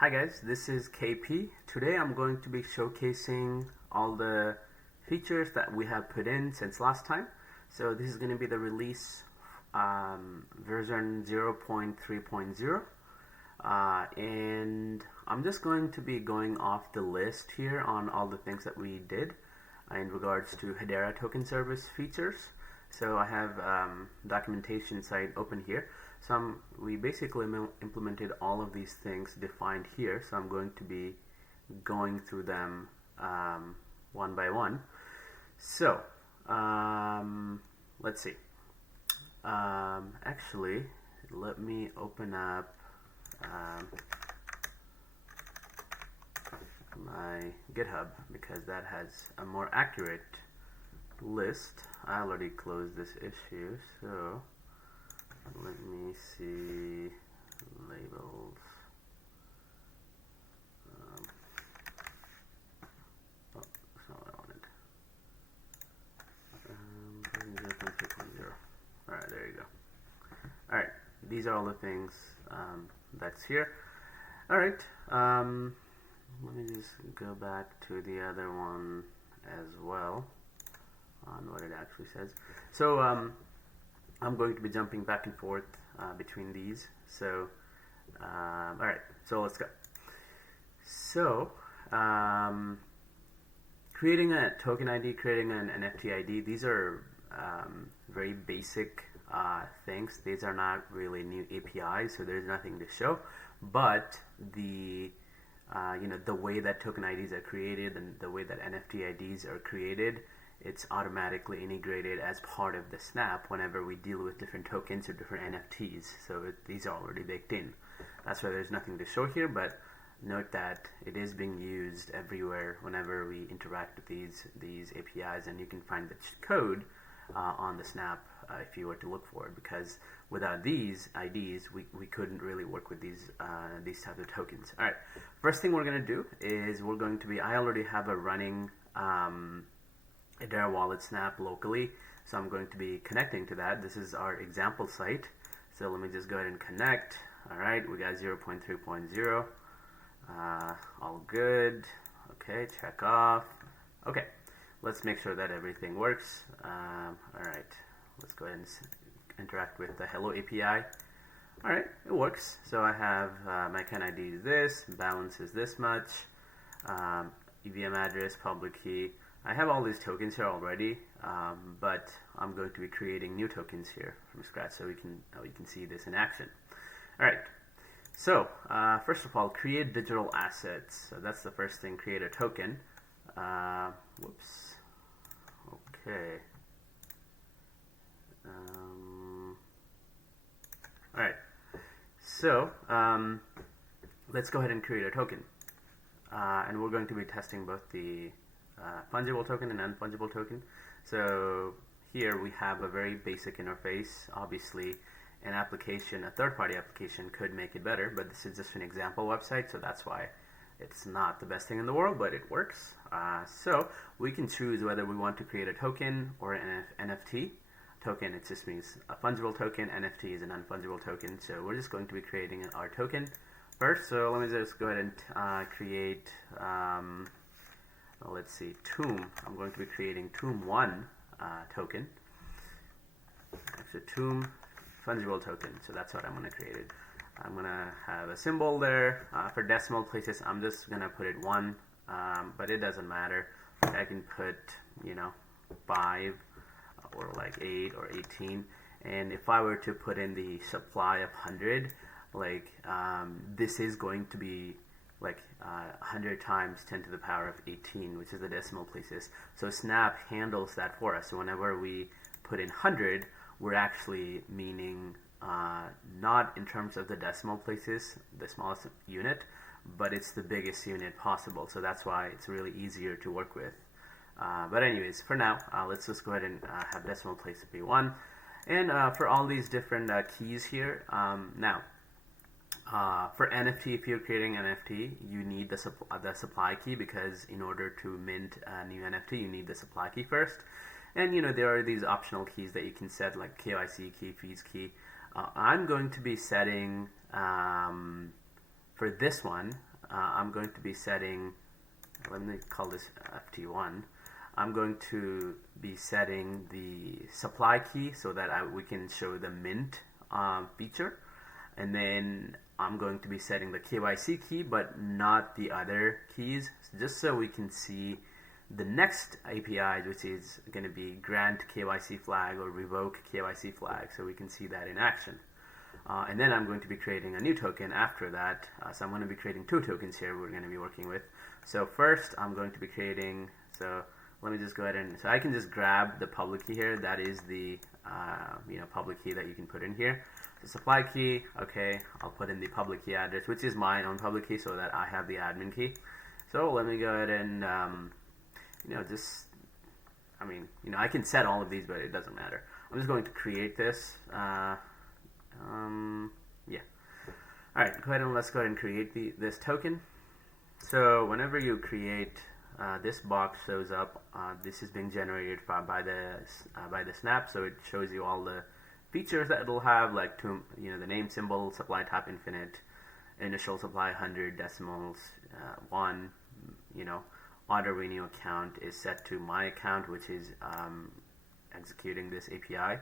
Hi guys, this is KP. Today I'm going to be showcasing all the features that we have put in since last time. So this is going to be the release version 0.3.0 and I'm just going to be going off the list here on all the things that we did in regards to Hedera token service features. So I have documentation site open here. So we basically implemented all of these things defined here. So I'm going to be going through them one by one. So let's see. Actually, let me open up my GitHub because that has a more accurate list. I already closed this issue, so let me see labels. Oh, that's not what I wanted. Version 0.3.0. Alright, there you go. Alright, these are all the things that's here. Alright, let me just go back to the other one as well on what it actually says. So I'm going to be jumping back and forth between these. So alright, so let's go. So creating a token ID, creating an NFT ID, these are very basic things. These are not really new APIs, so there's nothing to show. But the the way that token IDs are created and the way that NFT IDs are created, it's automatically integrated as part of the snap whenever we deal with different tokens or different NFTs. So these are already baked in. That's why there's nothing to show here, but note that it is being used everywhere whenever we interact with these APIs, and you can find the code on the snap if you were to look for it, because without these IDs we couldn't really work with these types of tokens. Alright, first thing we're going to do is I already have a running Hedera wallet snap locally, so I'm going to be connecting to that. This is our example site, so let me just go ahead and connect. Alright, we got 0.3.0, all good. Okay, check off. Okay, let's make sure that everything works. Alright, let's go ahead and interact with the Hello API. Alright, it works. So I have my CAN ID is this, balance is this much, EVM address, public key. I have all these tokens here already, but I'm going to be creating new tokens here from scratch so we can see this in action. Alright, so first of all, create digital assets. So that's the first thing, create a token. Whoops. Okay. Alright, so let's go ahead and create a token. And we're going to be testing both the fungible token and non-fungible token. So here we have a very basic interface. Obviously, a third-party application could make it better, but this is just an example website, so that's why it's not the best thing in the world, but it works. So we can choose whether we want to create a token or an NFT. Token, it just means a fungible token. NFT is a non-fungible token. So we're just going to be creating our token first. So let me just go ahead and create, let's see, Tomb. I'm going to be creating Tomb1 token. Actually, Tomb fungible token. So that's what I'm going to create it. I'm going to have a symbol there. For decimal places, I'm just going to put it 1, but it doesn't matter. I can put, 5 or like 8 or 18. And if I were to put in the supply of 100, this is going to be like 100 times 10 to the power of 18, which is the decimal places. So Snap handles that for us. So whenever we put in 100, we're actually meaning not in terms of the decimal places, the smallest unit, but it's the biggest unit possible. So that's why it's really easier to work with. But anyways, for now, let's just go ahead and have decimal place be 1. And for all these different keys here, now, for NFT, if you're creating NFT, you need the supply key, because in order to mint a new NFT, you need the supply key first. And there are these optional keys that you can set, like KYC key, fees key. I'm going to be setting for this one, I'm going to be setting, let me call this FT1. I'm going to be setting the supply key so that we can show the mint feature. And then I'm going to be setting the KYC key, but not the other keys, just so we can see the next API, which is going to be grant KYC flag or revoke KYC flag, so we can see that in action. And then I'm going to be creating a new token after that. So I'm going to be creating 2 tokens here we're going to be working with. So first I'm going to be creating, so let me just go ahead and, so I can just grab the public key here. That is the public key that you can put in here. The supply key, okay, I'll put in the public key address, which is my own public key, so that I have the admin key. So let me go ahead and I can set all of these, but it doesn't matter. I'm just going to create this. All right, go ahead and let's go ahead and create this token. So whenever you create, this box shows up. This is being generated by the snap, so it shows you all the features that it'll have, like the name symbol, supply type infinite, initial supply 100, decimals 1. Auto renew account is set to my account, which is executing this API.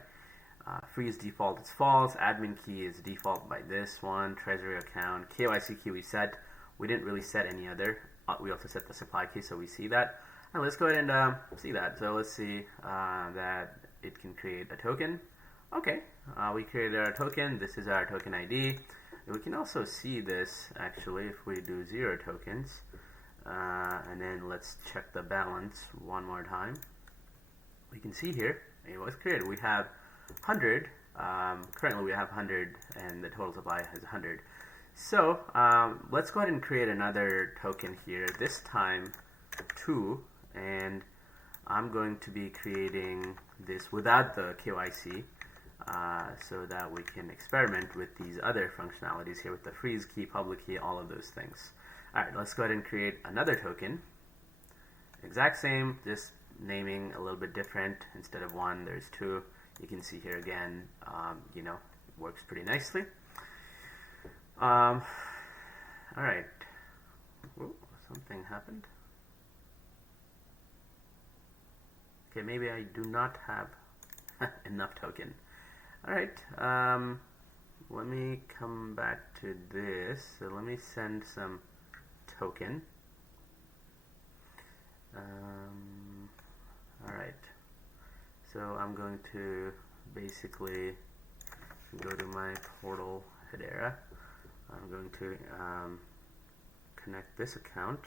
Freeze default is false. Admin key is default by this one. Treasury account. KYC key we set. We didn't really set any other. We also set the supply key, so we see that. And let's go ahead and see that. So let's see that it can create a token. Okay, we created our token. This is our token ID. And we can also see this actually if we do 0 tokens. And then let's check the balance one more time. We can see here it was created. We have 100. Currently we have 100, and the total supply is 100. So let's go ahead and create another token here. This time 2, and I'm going to be creating this without the KYC, so that we can experiment with these other functionalities here with the freeze key, public key, all of those things. Alright, let's go ahead and create another token. Exact same, just naming a little bit different. Instead of 1, there's 2. You can see here again, works pretty nicely. Alright. Something happened. Okay, maybe I do not have enough token. Alright, let me come back to this. So let me send some token. Alright, so I'm going to basically go to my portal Hedera. I'm going to connect this account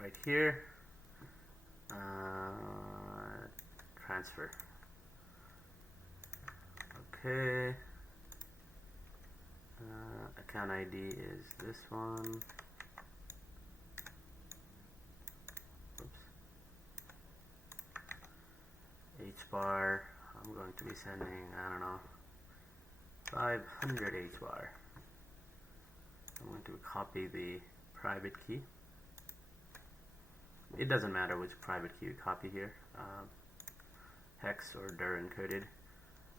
right here. Transfer. Okay. Account ID is this one. Oops. H bar. I'm going to be sending, I don't know, 500 H bar. I'm going to copy the private key. It doesn't matter which private key we copy here, hex or dir encoded.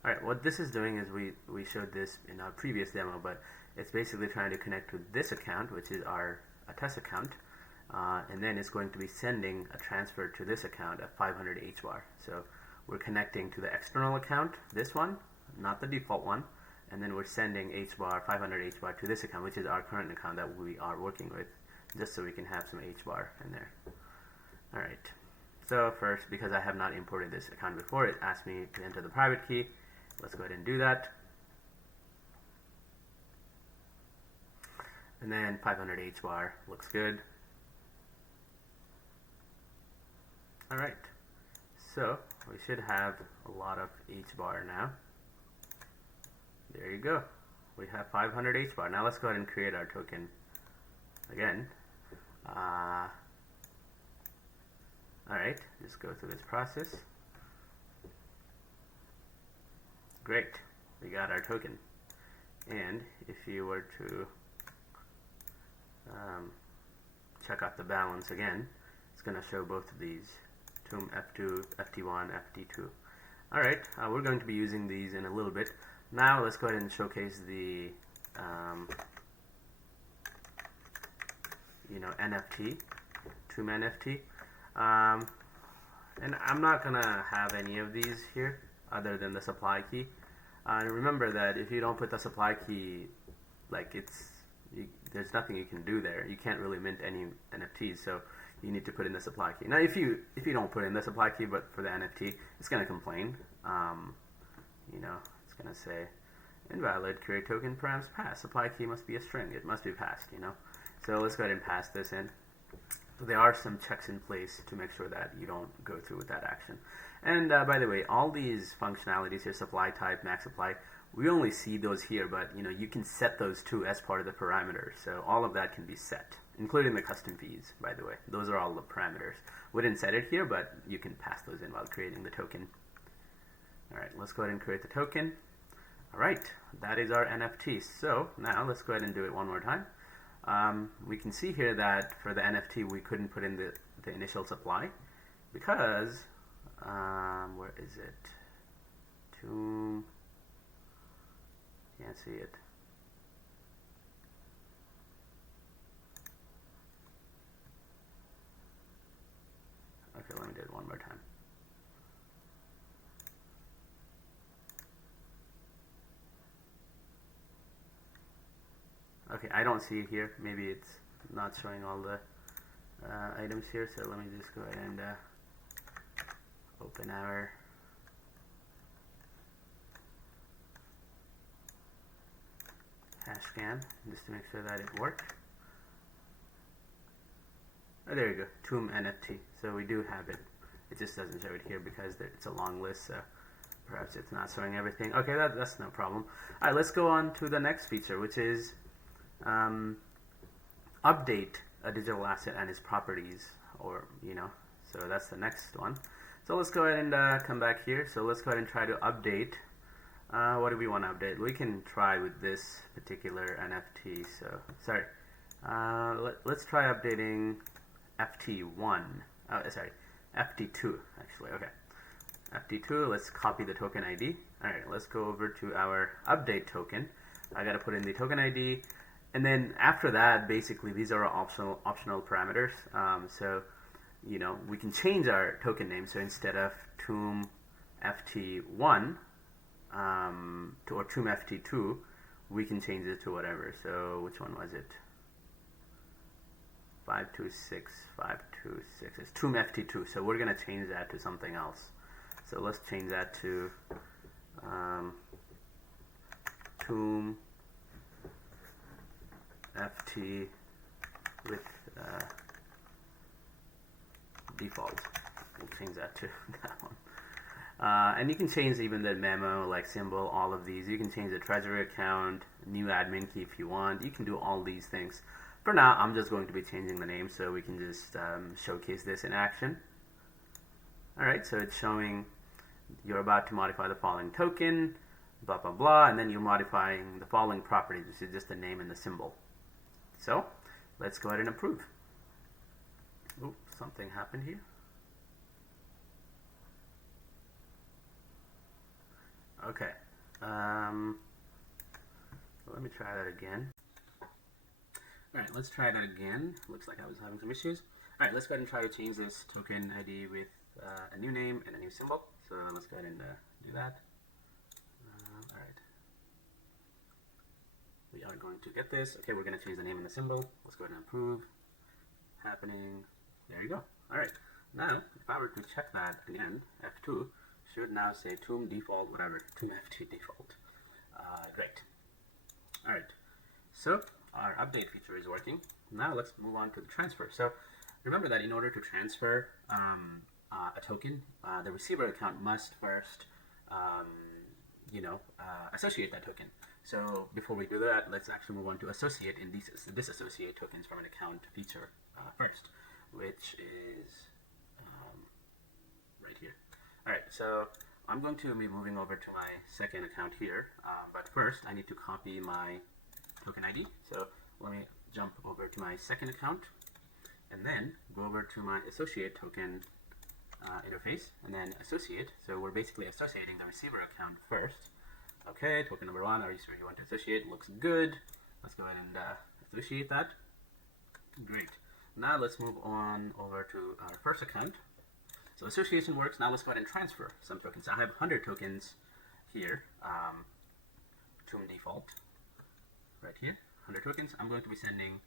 Alright, what this is doing is we showed this in our previous demo, but it's basically trying to connect to this account, which is our test account, and then it's going to be sending a transfer to this account of 500 H bar. So we're connecting to the external account, this one, not the default one, and then we're sending H bar, 500 H bar to this account, which is our current account that we are working with, just so we can have some H bar in there. Alright, so first, because I have not imported this account before, it asked me to enter the private key. Let's go ahead and do that. And then 500 H bar looks good. Alright, so we should have a lot of H bar now. There you go. We have 500 H bar. Now let's go ahead and create our token again. Alright, just go through this process. Great, we got our token. And if you were to check out the balance again, it's going to show both of these, TOOM F2, FT1, FT2. Alright, we're going to be using these in a little bit. Now let's go ahead and showcase the NFT, Toom NFT. And I'm not gonna have any of these here other than the supply key. Remember that if you don't put the supply key, like there's nothing you can do there. You can't really mint any NFTs, so you need to put in the supply key. Now, if you don't put in the supply key, but for the NFT, it's gonna complain. It's gonna say invalid create token params passed. Supply key must be a string. It must be passed. So let's go ahead and pass this in. So there are some checks in place to make sure that you don't go through with that action. And by the way, all these functionalities here, supply type, max supply, we only see those here, but you can set those too as part of the parameters. So all of that can be set, including the custom fees, by the way. Those are all the parameters. We didn't set it here, but you can pass those in while creating the token. All right, let's go ahead and create the token. All right, that is our NFT. So now let's go ahead and do it one more time. We can see here that for the NFT, we couldn't put in the initial supply because, where is it? Can't see it. Okay, let me do it one more time. Okay, I don't see it here. Maybe it's not showing all the items here, so let me just go ahead and open our hash scan just to make sure that it works. Oh, there you go, Toom NFT. So we do have it. It just doesn't show it here because it's a long list, so perhaps it's not showing everything. Okay, that's no problem. All right, let's go on to the next feature, which is update a digital asset and its properties, so that's the next one. So let's go ahead and come back here. So let's go ahead and try to update. What do we want to update? We can try with this particular NFT. So sorry, let's try updating FT1. FT2 actually. Okay, FT2. Let's copy the token ID. All right, let's go over to our update token. I got to put in the token ID. And then after that, basically, these are optional parameters. So, we can change our token name. So instead of Toom FT1 or Toom FT2, we can change it to whatever. So which one was it? 526526. It's Toom FT2. So we're going to change that to something else. So let's change that to Toom FT with default. We'll change that to that one. And you can change even the memo, like symbol, all of these. You can change the treasury account, new admin key if you want. You can do all these things. For now, I'm just going to be changing the name so we can just showcase this in action. All right, so it's showing you're about to modify the following token, blah, blah, blah, and then you're modifying the following properties, which is just the name and the symbol. So let's go ahead and approve. Oops, something happened here. Okay, let me try that again. All right, let's try that again. Looks like I was having some issues. All right, let's go ahead and try to change this token ID with a new name and a new symbol. So let's go ahead and do that. All right. We are going to get this. Okay, we're going to change the name and the symbol. Let's go ahead and approve. Happening. There you go. All right. Now, if I were to check that again, F2 should now say Toom default, whatever, Toom FT default. Great. All right. So our update feature is working. Now let's move on to the transfer. So remember that in order to transfer a token, the receiver account must first, associate that token. So before we do that, let's actually move on to associate and disassociate tokens from an account feature first, which is right here. All right, so I'm going to be moving over to my second account here, but first I need to copy my token ID. So let me jump over to my second account and then go over to my associate token interface and then associate. So we're basically associating the receiver account first. Okay, token number 1, are you sure you want to associate? Looks good. Let's go ahead and associate that. Great. Now let's move on over to our first account. So association works. Now let's go ahead and transfer some tokens. I have 100 tokens here. Tomb default right here. 100 tokens. I'm going to be sending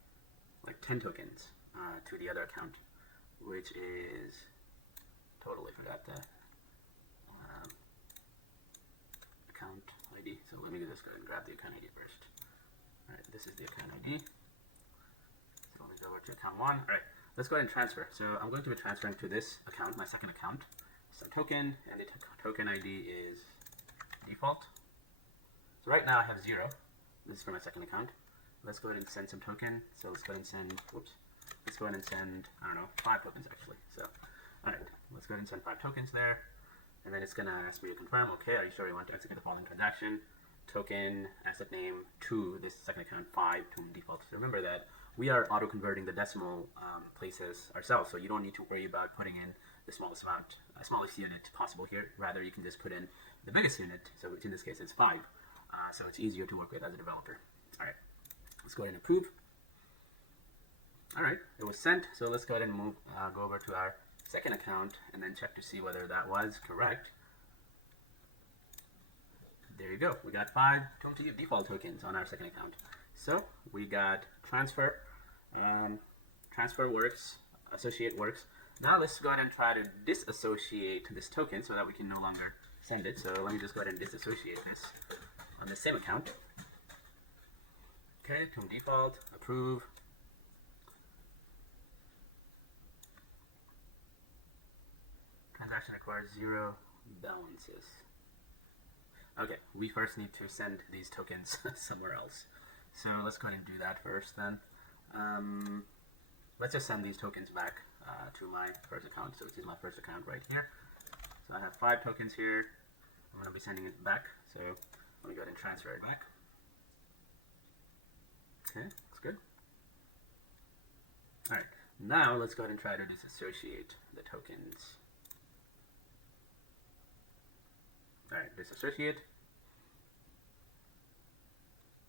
like 10 tokens to the other account, which is totally forgot the account ID. So let me just go ahead and grab the account ID first. All right, this is the account ID. So let me go over to account 1. All right, let's go ahead and transfer. So I'm going to be transferring to this account, my second account, some token, and the token ID is default. So right now I have 0. This is for my second account. Let's go ahead and send some token. So let's go ahead and send, let's go ahead and send, I don't know, 5 tokens actually. So, all right, let's go ahead and send 5 tokens there. And then it's going to ask me to confirm, okay, are you sure you want to execute the following transaction? Token, asset name, to this second account, 5 to default. So remember that we are auto-converting the decimal places ourselves, so you don't need to worry about putting in the smallest unit possible here. Rather, you can just put in the biggest unit, so which in this case is 5. So it's easier to work with as a developer. All right, let's go ahead and approve. All right, it was sent, so let's go ahead and go over to our second account and then check to see whether that was correct. There you go. We got 5 Tomb default tokens on our second account. So we got transfer, transfer works, associate works. Now let's go ahead and try to disassociate this token so that we can no longer send it. So let me just go ahead and disassociate this on the same account. Okay, Tomb default, approve. Transaction requires 0 balances. Okay, we first need to send these tokens somewhere else. So let's go ahead and do that first then. Let's just send these tokens back to my first account. So this is my first account right here. So I have 5 tokens here. I'm going to be sending it back. So let me go ahead and transfer it back. Okay, looks good. All right, now let's go ahead and try to disassociate the tokens. All right, disassociate.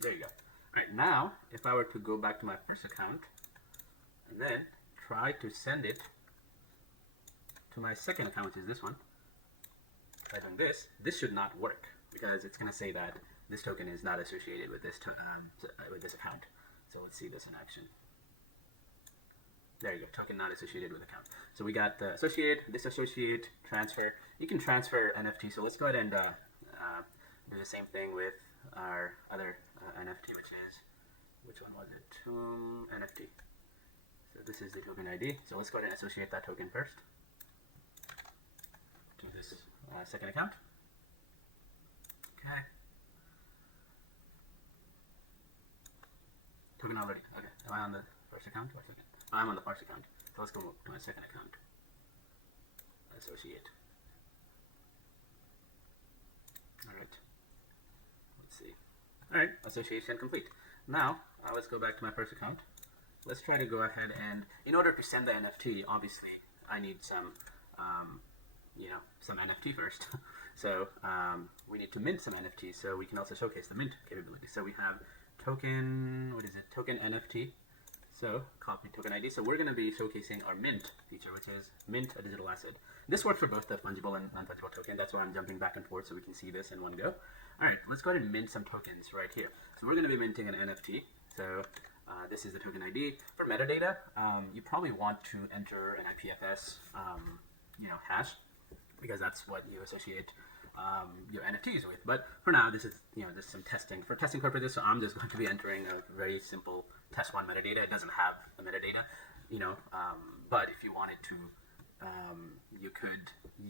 There you go. All right, now if I were to go back to my first account and then try to send it to my second account, which is this one, by doing this, this should not work because it's going to say that this token is not associated with this account. So let's see this in action. There you go, token not associated with account. So we got the associate, disassociate, transfer. You can transfer NFT. So let's go ahead and do the same thing with our other NFT, which one was it? Tomb NFT. So this is the token ID. So let's go ahead and associate that token first to this second account. Okay. Token already. Okay. Am I on the first account or second? I'm on the first account. So let's go to my second account. Associate. Alright. Let's see. Alright, association complete. Now, let's go back to my first account. Let's try to go ahead and, in order to send the NFT, obviously, I need some, some NFT first. So, we need to mint some NFT, so we can also showcase the mint capability. So we have token, token NFT. So copy token ID. So we're going to be showcasing our mint feature, which is mint a digital asset. This works for both the fungible and non-fungible token. That's why I'm jumping back and forth so we can see this in one go. All right, let's go ahead and mint some tokens right here. So we're going to be minting an NFT. So this is the token ID. For metadata, you probably want to enter an IPFS, hash, because that's what you associate your NFTs with. But for now, this is just some testing for testing purposes. So I'm just going to be entering a very simple test one metadata. It doesn't have the metadata, but if you wanted to,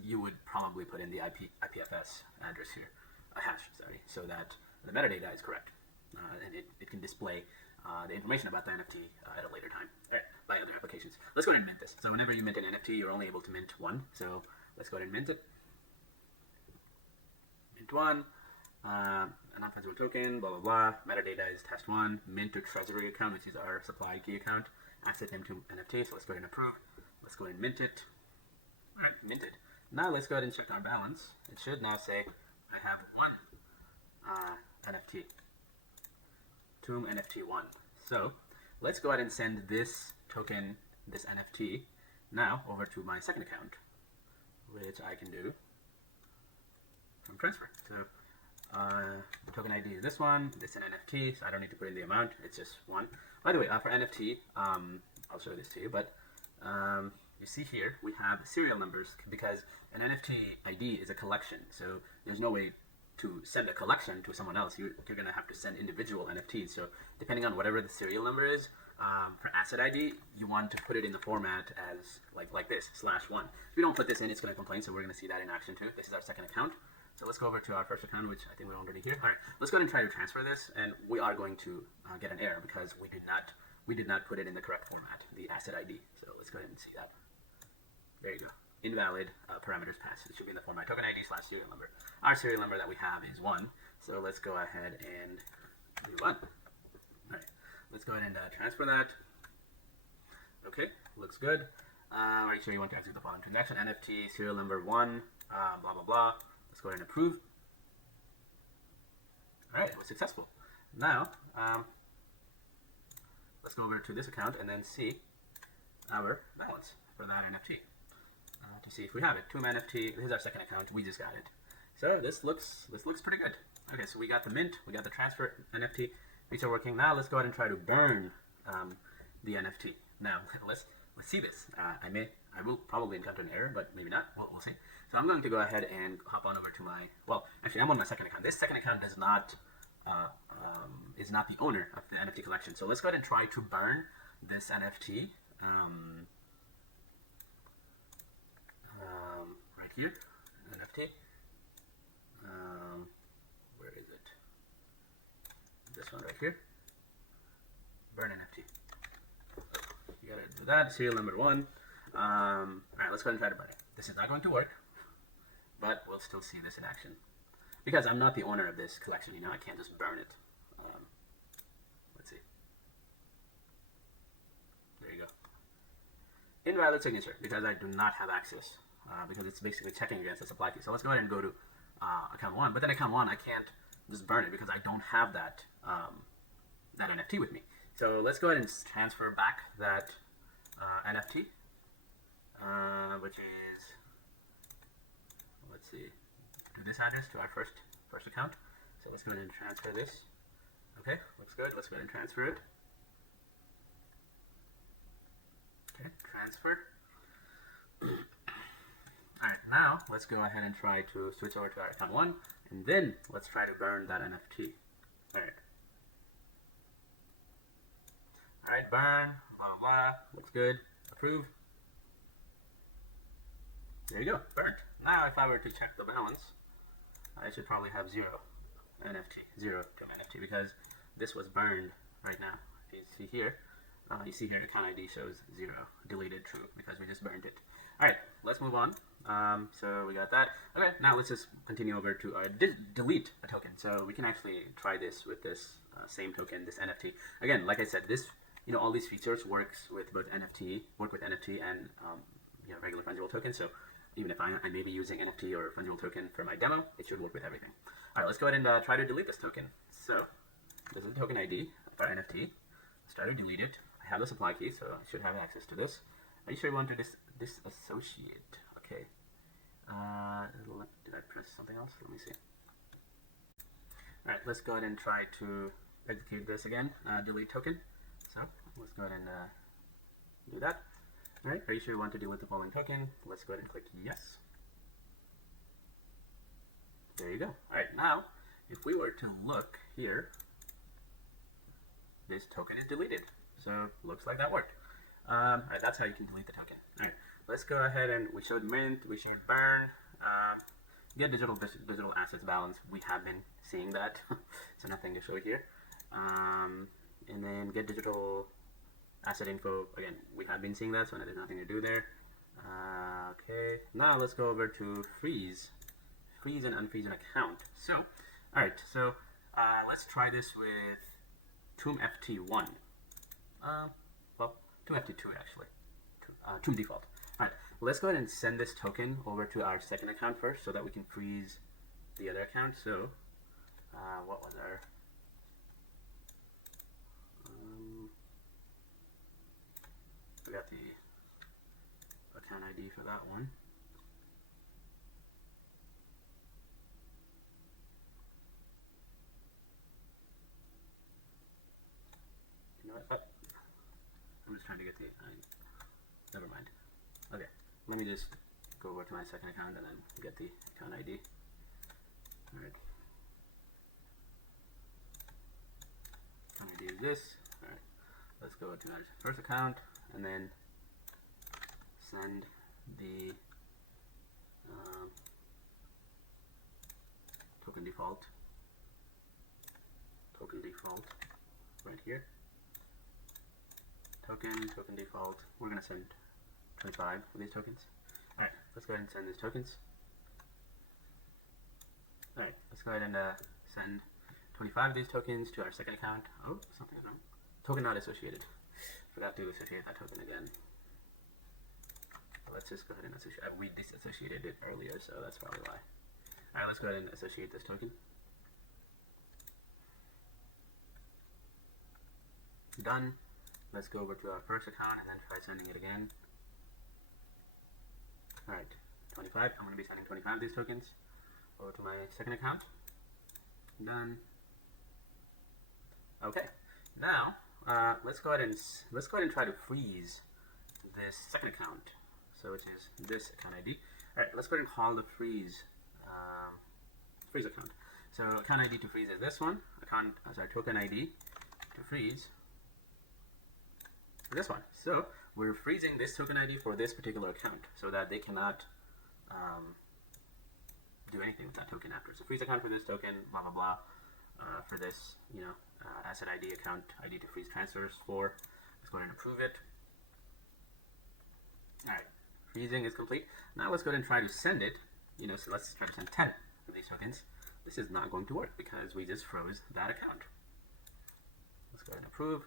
you would probably put in the IPFS address here, a hash, sorry, so that the metadata is correct, and it can display the information about the NFT at a later time by other applications. Let's go ahead and mint this. So whenever you mint an NFT, you're only able to mint one. So let's go ahead and mint it. Mint one, a non-fungible token, blah, blah, blah. Metadata is test one. Mint to treasury account, which is our supply key account. Asset name to NFT. So let's go ahead and approve. Let's go ahead and mint it. All right, minted. Now let's go ahead and check our balance. It should now say I have one NFT. Tomb NFT 1. So let's go ahead and send this token this NFT now over to my second account, which I can do from transfer. So the token ID is this one. It's an NFT, so I don't need to put in the amount. It's just one. By the way, for NFT, I'll show this to you. But you see here we have serial numbers because an NFT ID is a collection. So there's no way to send a collection to someone else. You're going to have to send individual NFTs. So depending on whatever the serial number is, for asset ID, you want to put it in the format as like this, /1. If you don't put this in, it's going to complain. So we're going to see that in action too. This is our second account. So let's go over to our first account, which I think we're already here. All right, let's go ahead and try to transfer this, and we are going to get an error because we did not put it in the correct format, the asset ID. So let's go ahead and see that. There you go. Invalid parameters passed. It should be in the format token ID / serial number. Our serial number that we have is 1. So let's go ahead and do 1. All right, let's go ahead and transfer that. Okay, looks good. Make sure you want to execute the following transaction: NFT serial number 1, blah blah blah. Let's go ahead and approve. All right, it was successful. Now, let's go over to this account and then see our balance for that NFT. To see if we have it. Toom NFT. This is our second account. We just got it. So this looks pretty good. Okay, so we got the mint, we got the transfer NFT. These are working. Now let's go ahead and try to burn the NFT. Now let's see this. I will probably encounter an error, but maybe not. We'll see. So I'm going to go ahead and hop on over to my, well, actually I'm on my second account. This second account does not, is not the owner of the NFT collection. So let's go ahead and try to burn this NFT. Right here, NFT. Where is it? This one right here. Burn NFT. You gotta do that. Serial number 1. All right, let's go ahead and try to burn it. This is not going to work, but we'll still see this in action because I'm not the owner of this collection. You know, I can't just burn it. Let's see. There you go. Invalid signature because I do not have access because it's basically checking against the supply key. So let's go ahead and go to account 1. But then account 1, I can't just burn it because I don't have that that NFT with me. So let's go ahead and transfer back that NFT, which is, let's see, to this address, to our first account. So let's go ahead and transfer this. Okay, looks good. Let's go ahead and transfer it. Okay, transferred. Alright, now let's go ahead and try to switch over to our account 1, and then let's try to burn that NFT. Alright. Alright, burn, blah blah, looks good, approve. There you go, burnt. Now if I were to check the balance, I should probably have 0 NFT, 0 to NFT, because this was burned right now. If you see here, account ID shows 0, deleted true, because we just burned it. Alright, let's move on. So we got that. Okay, now let's just continue over to delete a token. So we can actually try this with this same token, this NFT. Again, like I said, this, all these features works with both NFT, and regular fungible tokens. So even if I may be using NFT or fungible token for my demo, it should work with everything. All right, let's go ahead and try to delete this token. So this is the token ID for NFT. Let's try to delete it. I have the supply key, so I should have access to this. Are you sure you want to disassociate? Okay. Did I press something else? Let me see. All right, let's go ahead and try to execute this again. Delete token. So let's go ahead and do that. All right, are you sure you want to delete the following token? Let's go ahead and click yes. There you go. All right, now if we were to look here, this token is deleted. So looks like that worked. All right, that's how you can delete the token. All right, let's go ahead and we showed mint, we showed burn, get digital assets balance. We have been seeing that, so nothing to show here. And then get digital asset info. Again, we have been seeing that, so there's nothing to do there. Okay, now let's go over to freeze and unfreeze an account. So, all right, so let's try this with Toom FT1. Well, Toom FT2 actually. Toom default. All right, let's go ahead and send this token over to our second account first, so that we can freeze the other account. So, what was our? We got the ID for that one. You know what? I'm just trying to get the. Never mind. Okay, let me just go over to my second account and then get the account ID. All right. Account ID is this. All right. Let's go to my first account and then send the token default right here. Token default. We're gonna send 25 of these tokens. All right, let's go ahead and send these tokens. All right, let's go ahead and send 25 of these tokens to our second account. Oh, something's wrong. Token not associated. Forgot to associate that token again. Let's just go ahead and associate. We disassociated it earlier, so that's probably why. All right, let's go ahead and associate this token. Done. Let's go over to our first account and then try sending it again. All right, 25. I'm going to be sending 25 of these tokens over to my second account. Done. Okay. Now let's go ahead and try to freeze this second account. So which is this account ID. All right, let's go ahead and call the freeze account. So account ID to freeze is this one. Token ID to freeze this one. So we're freezing this token ID for this particular account so that they cannot do anything with that token after. So freeze account for this token, blah blah blah. For this, asset ID, account ID to freeze transfers for. Let's go ahead and approve it. All right, freezing is complete. Now let's go ahead and try to send it. So let's try to send 10 of these tokens. This is not going to work because we just froze that account. Let's go ahead and approve.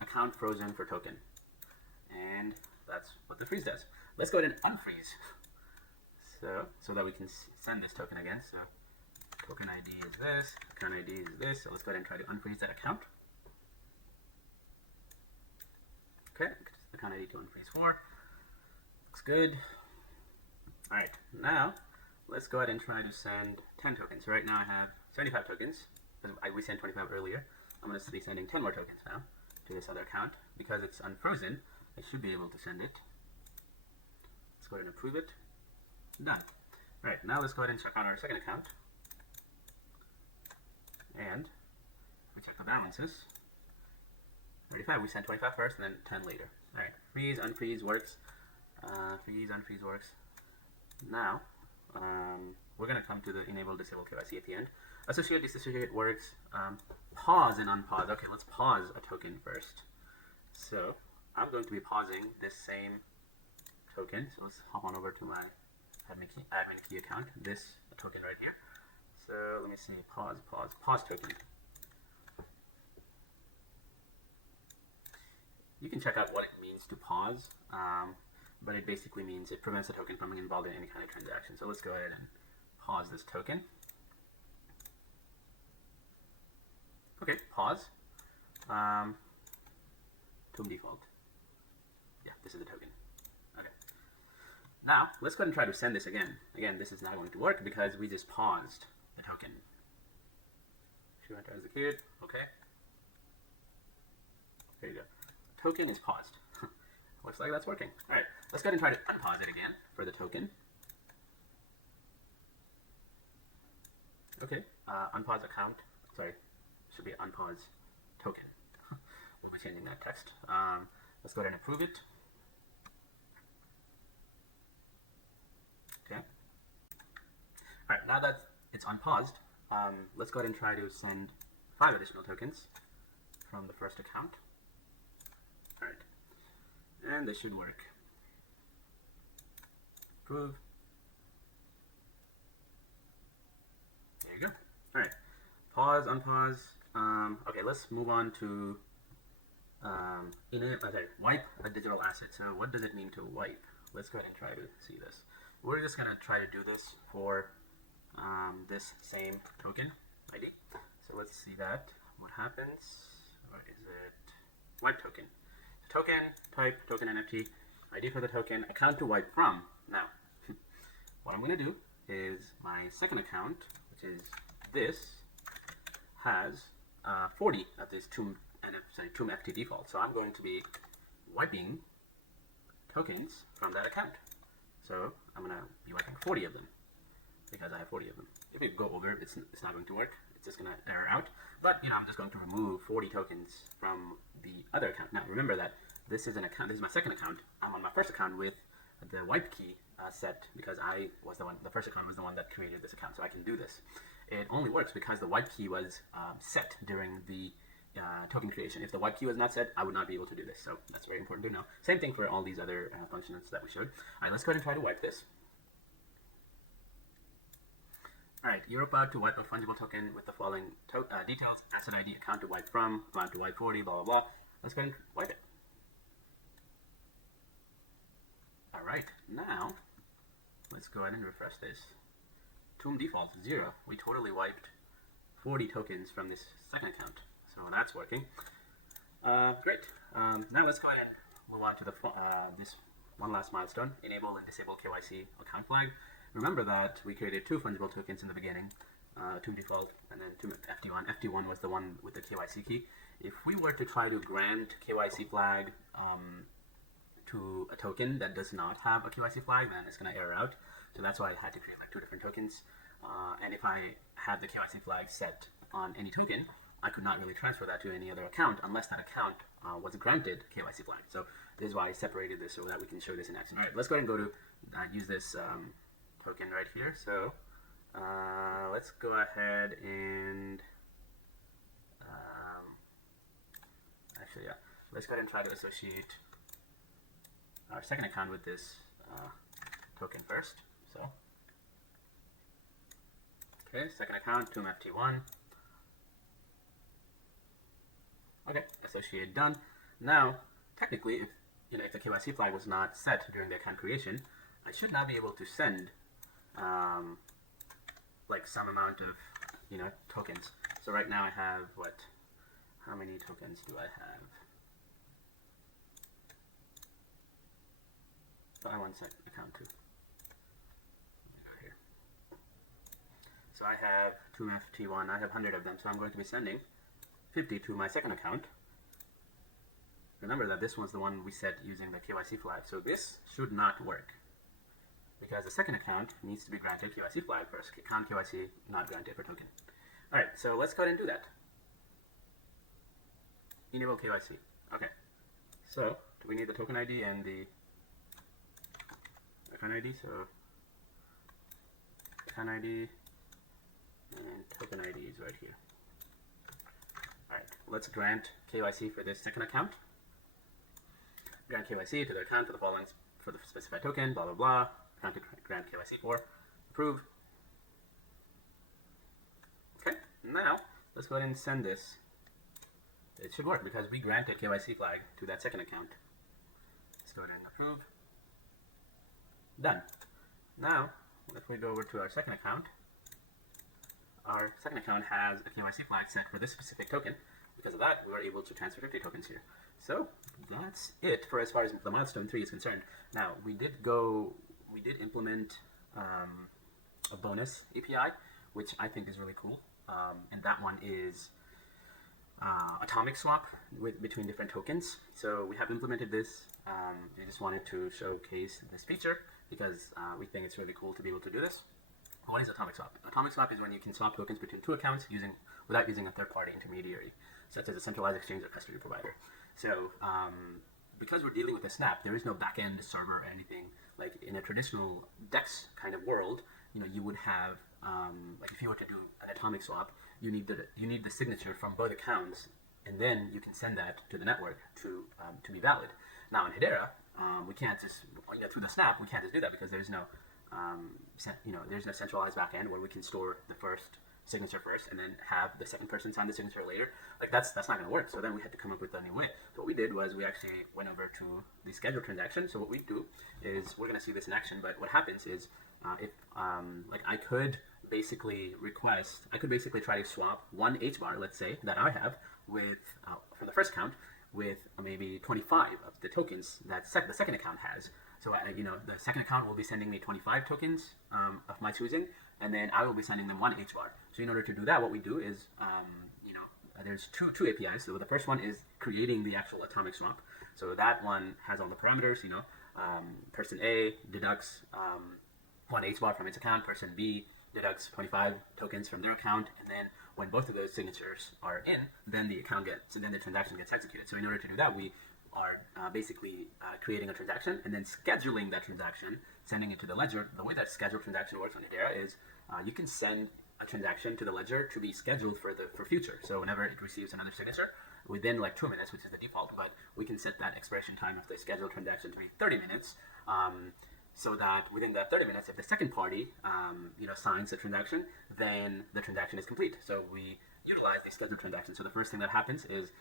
Account frozen for token, and that's what the freeze does. Let's go ahead and unfreeze, so that we can send this token again. So token ID is this, account ID is this. So let's go ahead and try to unfreeze that account. Okay, account ID to unfreeze for. Looks good. All right, now let's go ahead and try to send 10 tokens. So right now I have 75 tokens. We sent 25 earlier. I'm going to be sending 10 more tokens now to this other account. Because it's unfrozen, I should be able to send it. Let's go ahead and approve it. Done. All right, now let's go ahead and check on our second account. And we check the balances. 35, we sent 25 first and then 10 later. All right, freeze, unfreeze works. Freeze, unfreeze works. Now, we're going to come to the enable disable KYC at the end. Associate, disassociate works. Pause and unpause. Okay, let's pause a token first. So I'm going to be pausing this same token. So let's hop on over to my admin key account. This token right here. So let me see. Pause token. You can check out what it means to pause, but it basically means it prevents the token from being involved in any kind of transaction. So let's go ahead and pause this token. Okay, pause. Token default. Yeah, this is the token. Okay. Now, let's go ahead and try to send this again. Again, this is not going to work because we just paused the token. Should enter as a kid. Okay. There you go. Token is paused. Looks like that's working. All right, let's go ahead and try to unpause it again for the token. Okay, unpause account. Sorry, should be unpause token. We'll be changing that text. Let's go ahead and approve it. Okay. All right, now that it's unpaused, let's go ahead and try to send 5 additional tokens from the first account. All right, and this should work. Approve. There you go. All right, pause, unpause. Okay, let's move on to wipe a digital asset. So what does it mean to wipe? Let's go ahead and try to see this. We're just going to try to do this for this same token ID. So let's see that. What happens? What is it? Wipe token. token, type, token NFT, ID for the token, account to wipe from. Now, what I'm going to do is my second account, which is this, has 40 of these Tomb FT default. So I'm going to be wiping tokens from that account. So I'm going to be wiping 40 of them because I have 40 of them. If we go over, it's not going to work. It's just going to error out. But I'm just going to remove 40 tokens from the other account. Now remember that this is an account. This is my second account. I'm on my first account with the wipe key set because I was the one. The first account was the one that created this account, so I can do this. It only works because the wipe key was set during the token creation. If the wipe key was not set, I would not be able to do this. So that's very important to know. Same thing for all these other functions that we showed. All right, let's go ahead and try to wipe this. All right, you're about to wipe a fungible token with the following details: asset ID, account to wipe from, amount to wipe 40, blah, blah, blah. Let's go ahead and wipe it. All right, now let's go ahead and refresh this. Tomb default 0. We totally wiped 40 tokens from this second account, so that's working. Great. Now let's go ahead and move on to the this one last milestone: enable and disable KYC account flag. Remember that we created 2 fungible tokens in the beginning, Tomb default and then Tomb FT1. FT1 was the one with the KYC key. If we were to try to grant KYC flag to a token that does not have a KYC flag, then it's going to error out. So that's why I had to create like 2 different tokens. And if I had the KYC flag set on any token, I could not really transfer that to any other account unless that account was granted KYC flag. So this is why I separated this so that we can show this in action. All right, let's go ahead and go to use this token right here. So let's go ahead and actually, yeah, let's go ahead and try to associate our second account with this token first. So, okay, second account, Tomb FT1. Okay, associate done. Now, technically, if the KYC flag was not set during the account creation, I should now be able to send like some amount of tokens. So right now I have what? How many tokens do I have? So I want second account too. Here. So I have Tomb FT1. I have 100 of them. So I'm going to be sending 50 to my second account. Remember that this was the one we set using the KYC flag. So this should not work, because the second account needs to be granted KYC flag first. Account KYC not granted for token. All right, so let's go ahead and do that. Enable KYC. Okay. So we need the token ID and the account ID. So account ID and token ID is right here. All right, let's grant KYC for this second account. Grant KYC to the account for the following for the specified token. Blah blah blah. Account to grant KYC for. Approve. Okay. Now let's go ahead and send this. It should work because we granted KYC flag to that second account. Let's go ahead and approve. Done. Now, if we go over to our second account has a KYC flag set for this specific token. Because of that, we were able to transfer 50 tokens here. So that's it for as far as the milestone 3 is concerned. Now, we did implement a bonus API, which I think is really cool. And that one is atomic swap between different tokens. So we have implemented this. We just wanted to showcase this feature because we think it's really cool to be able to do this. What is atomic swap? Atomic swap is when you can swap tokens between 2 accounts without using a third-party intermediary, such as a centralized exchange or custody provider. So because we're dealing with a snap, there is no back-end server or anything. Like in a traditional DEX kind of world, you would have like if you were to do an atomic swap, you need the signature from both accounts, and then you can send that to the network to be valid. Now in Hedera, we can't just through the snap we can't just do that because there's no there's no centralized backend where we can store the first signature first and then have the second person sign the signature later. Like that's not going to work. So then we had to come up with a new way. So what we did was we actually went over to the schedule transaction. So what we do is we're going to see this in action. But what happens is if like I could basically try to swap one H bar, let's say, that I have with from the first account with maybe 25 of the tokens that the second account has. So the second account will be sending me 25 tokens of my choosing, and then I will be sending them 1 HBAR. So in order to do that, what we do is there's two APIs. So the first one is creating the actual atomic swap. So that one has all the parameters. Person A deducts 1 HBAR from its account. Person B deducts 25 tokens from their account, and then when both of those signatures are in, then the transaction gets executed. So in order to do that, we are basically creating a transaction and then scheduling that transaction, sending it to the ledger. The way that scheduled transaction works on Hedera is you can send a transaction to the ledger to be scheduled for future. So whenever it receives another signature, within like 2 minutes, which is the default, but we can set that expiration time of the scheduled transaction to be 30 minutes. So that within that 30 minutes, if the second party, signs the transaction, then the transaction is complete. So we utilize the scheduled transaction. So the first thing that happens is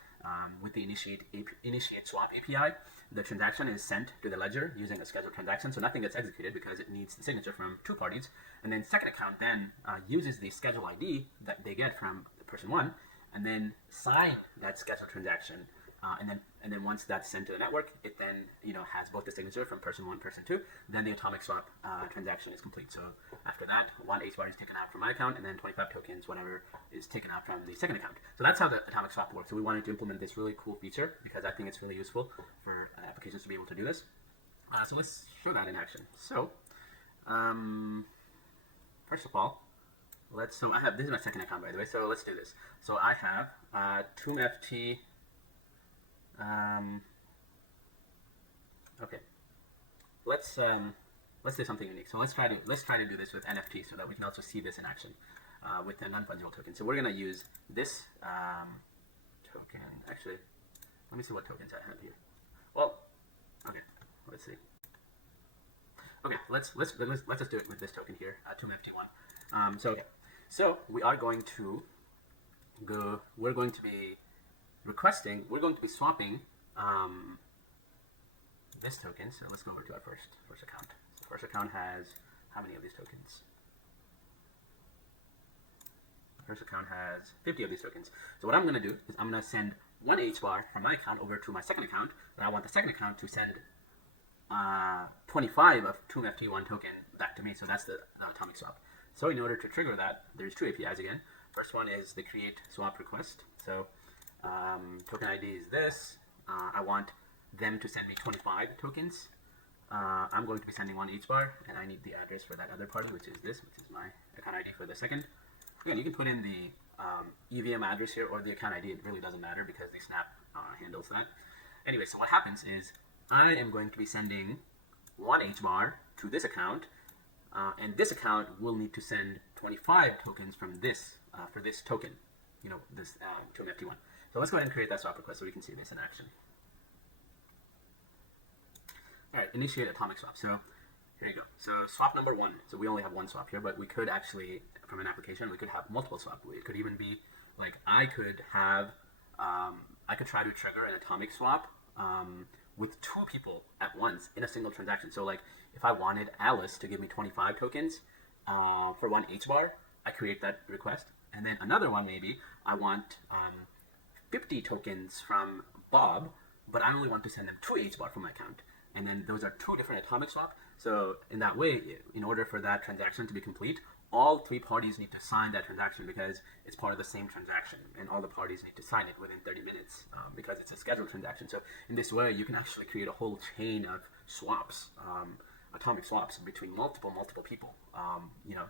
with the initiate swap API, the transaction is sent to the ledger using a scheduled transaction. So nothing gets executed because it needs the signature from 2 parties. And then second account then uses the schedule ID that they get from the person 1, and then sign that scheduled transaction. And then once that's sent to the network, it then has both the signature from person 1, person 2. Then the atomic swap transaction is complete. So after that, 1 HBAR is taken out from my account, and then 25 tokens, whatever, is taken out from the second account. So that's how the atomic swap works. So we wanted to implement this really cool feature because I think it's really useful for applications to be able to do this. So let's show that in action. So first of all, this is my second account, by the way. So let's do this. So I have ToomFT. Okay, let's do something unique. So let's try to do this with NFT so that we can also see this in action with the non-fungible token. So we're gonna use this token. Actually, let me see what tokens I have here. Well, okay, let's see. Okay, let's just do it with this token here, ToomFT1. So we are going to go. We're going to be swapping this token. So let's go over to our first account. So first account has how many of these tokens? First account has 50 of these tokens. So what I'm going to do is I'm going to send 1 HBAR from my account over to my second account, and I want the second account to send 25 of ToomFT1 token back to me. So that's the atomic swap. So in order to trigger that, there's 2 APIs again. First one is the create swap request. So token ID is this. I want them to send me 25 tokens. I'm going to be sending 1 HBAR, and I need the address for that other party, which is this, which is my account ID for the second. Again, you can put in the EVM address here or the account ID. It really doesn't matter because the Snap handles that. Anyway, so what happens is I am going to be sending 1 HBAR to this account, and this account will need to send 25 tokens from this for this token, this ToomFT1. So let's go ahead and create that swap request so we can see this in action. All right, initiate atomic swap. So here you go. So swap number 1. So we only have 1 swap here, but we could actually, from an application, we could have multiple swap. It could even be like I could try to trigger an atomic swap with 2 people at once in a single transaction. So like if I wanted Alice to give me 25 tokens for 1 HBAR, I create that request. And then another one, maybe I want 50 tokens from Bob, but I only want to send them 2 HBAR from my account. And then those are 2 different atomic swap. So in that way, in order for that transaction to be complete, all 3 parties need to sign that transaction because it's part of the same transaction, and all the parties need to sign it within 30 minutes because it's a scheduled transaction. So in this way, you can actually create a whole chain of swaps, atomic swaps between multiple people,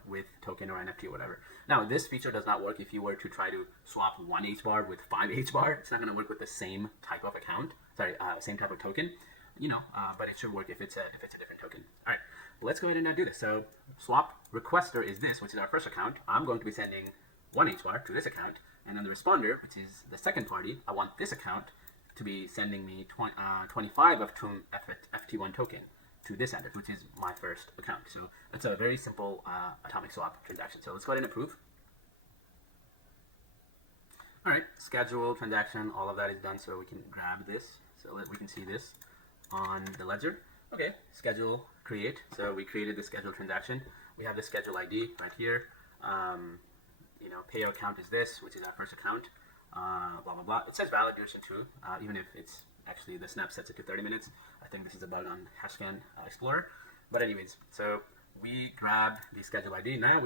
with token or NFT or whatever. Now, this feature does not work if you were to try to swap 1 HBAR with 5 HBAR. It's not going to work with the same type of same type of token, but it should work if it's a different token. All right, let's go ahead and do this. So swap requester is this, which is our first account. I'm going to be sending 1 HBAR to this account, and then the responder, which is the second party, I want this account to be sending me 25 of ToomFT1 token to this address, which is my first account. So it's a very simple atomic swap transaction. So let's go ahead and approve. All right, schedule, transaction, all of that is done. So we can grab this so that we can see this on the ledger. Okay, schedule, create. So we created the schedule transaction. We have the schedule ID right here. Payout account is this, which is our first account. blah, blah, blah. It says valid duration too, even if it's actually the snap sets it to 30 minutes. I think this is a bug on Hashscan Explorer. But anyways, so we grabbed the schedule ID. Now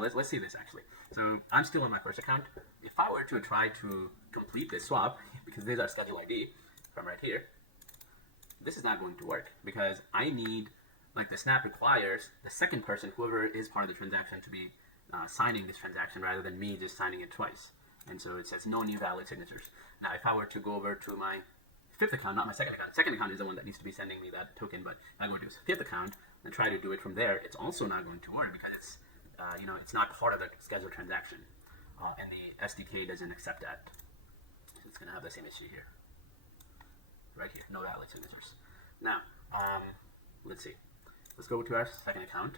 let's see this actually. So I'm still on my first account. If I were to try to complete this swap, because these are schedule ID from right here, this is not going to work because I need, like the snap requires the second person, whoever is part of the transaction, to be signing this transaction rather than me just signing it twice. And so it says no new valid signatures. Now if I were to go over to my fifth account, not my second account is the one that needs to be sending me that token, but I go to his fifth account and try to do it from there, it's also not going to work because it's it's not part of the scheduled transaction, and the SDK doesn't accept that. So it's going to have the same issue here, right here, no valid signatures. Now, let's see. Let's go to our second account.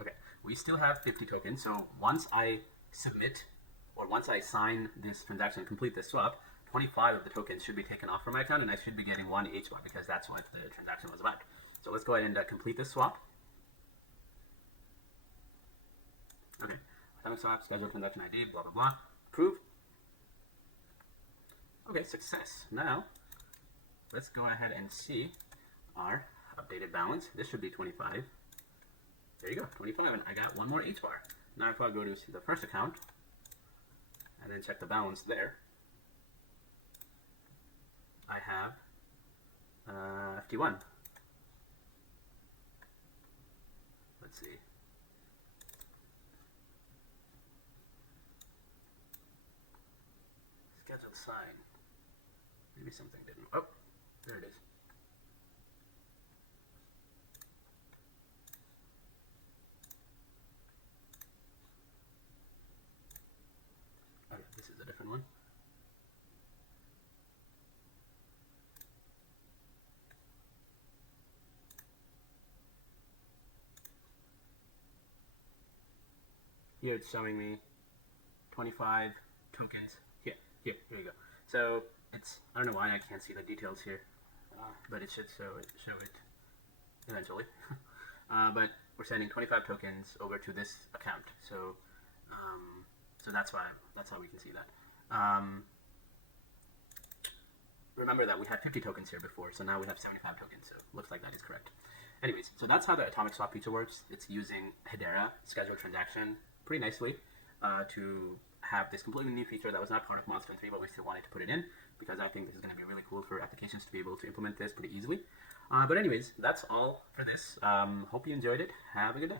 Okay, we still have 50 tokens. So once I submit, or once I sign this transaction and complete this swap, 25 of the tokens should be taken off from my account, and I should be getting 1 HTS because that's what the transaction was about. So let's go ahead and complete this swap. Okay, atomic swap, schedule transaction ID, blah, blah, blah. Approve. Okay, success. Now, let's go ahead and see our updated balance. This should be 25. There you go, 25, and I got 1 more HTS. Now if I go to see the first account, and then check the balance there, I have 51. Let's see. Scheduled sign. Maybe something didn't. Oh, there it is. Okay, this is a different one. Here it's showing me 25 tokens. Here you go. So it's, I don't know why I can't see the details here, but it should show it eventually. But we're sending 25 tokens over to this account. So so that's how we can see that. Remember that we had 50 tokens here before, so now we have 75 tokens. So looks like that is correct. Anyways, so that's how the atomic swap feature works. It's using Hedera scheduled transaction pretty nicely to have this completely new feature that was not part of Monster 3, but we still wanted to put it in because I think this is going to be really cool for applications to be able to implement this pretty easily. But anyways, that's all for this. Hope you enjoyed it. Have a good day.